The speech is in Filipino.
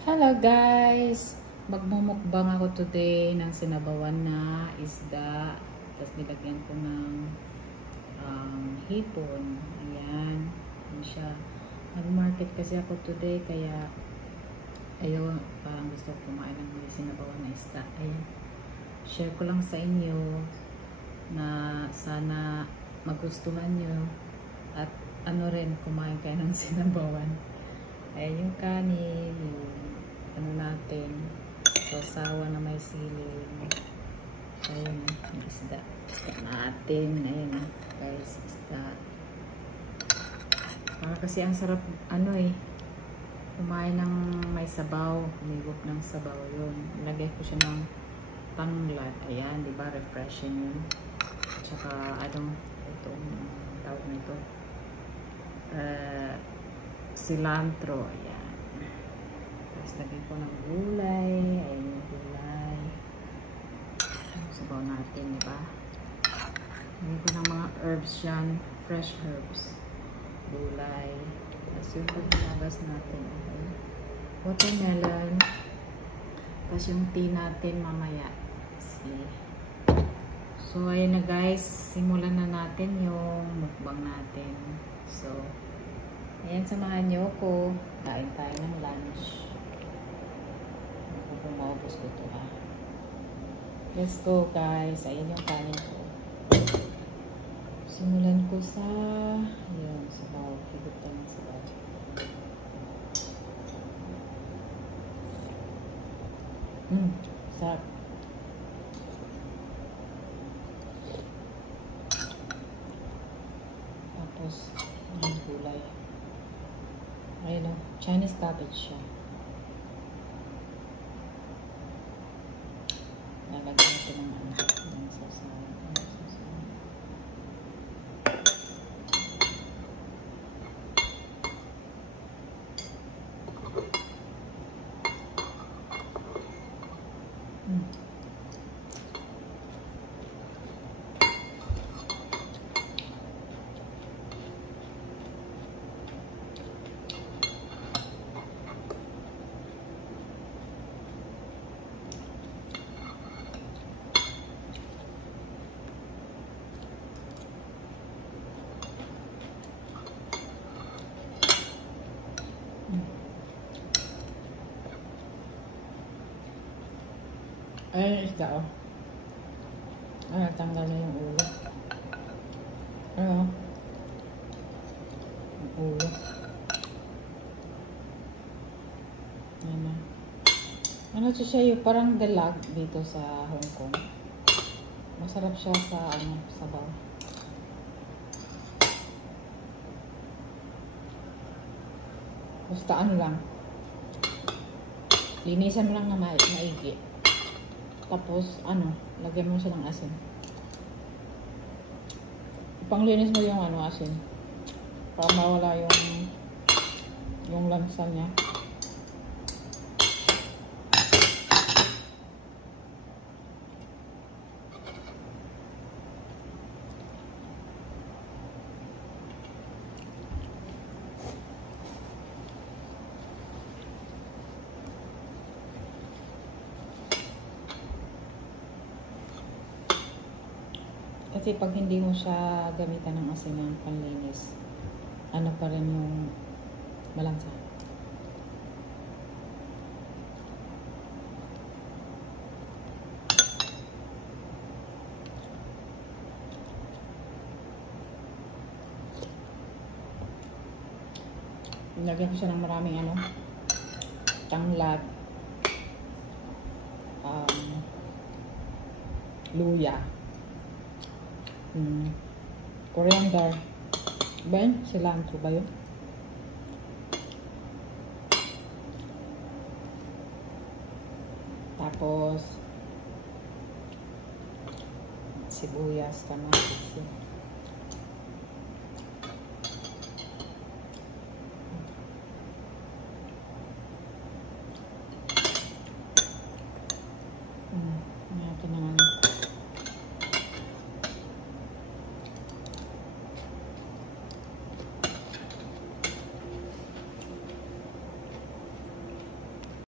Hello guys! Magmumukbang ako today ng sinabawan na isda. Tapos nilagyan ko ng hipon. Ayan. Ayan siya. Nag-market kasi ako today kaya ayaw, parang gusto ko kumain ng may sinabawan na isda. Ayan. Share ko lang sa inyo na sana magustuhan nyo at ano rin, kumain kayo ng sinabawan. Ayan yung kanin, yung ano natin, sasawa na may sili. Ayan, yung isda. Isda natin. Ayan na, guys, isda. Kasi ang sarap, ano kumain ng may sabaw, humigop ng sabaw yun. Lagay ko siya ng tanglad. Ayan, di ba? Refreshing yun. Tsaka, anong, itong tawag nito. Cilantro. Ayan. Tapos lagyan ko ng gulay. Ayan yung gulay. Sabaw natin, di ba? Lagyan ko ng mga herbs yan. Fresh herbs. Gulay. Tapos yung paglalabas natin. Okay. Watermelon. Tapos yung tea natin mamaya. See? So, ayun na guys. Simulan na natin yung mukbang natin. So, ayan, samahan nyo ko. Kain tayo ng lunch. Kung maubos ko ito Let's go guys. Ayan yung kanin ko. Simulan ko sa ayan, sabaw. Higit tayo ng sabaw. Sarap. Tapos, yung gulay. Ayan o, Chinese cabbage siya. Lalagyan ko ng ano, ng sasawa. Ayan yung isda Ayan, tanggal na yung ulo. Ayan yung ulo. Ayan na. Ano siya yung parang dalag dito sa Hong Kong. Masarap siya sa sabaw. Basta ano lang. Linisan mo lang na maigi. Tapos, lagyan mo siya ng asin. Ipanglinis mo yung asin. Para mawala yung lansa niya. Kasi pag hindi mo siya gamitan ng asin ng panlinis, ano pa rin yung malansa. Lagyan ko siya ng maraming tanglad, luya, coriander, cilantro ba yun? Tapos sibuyas, kamatis.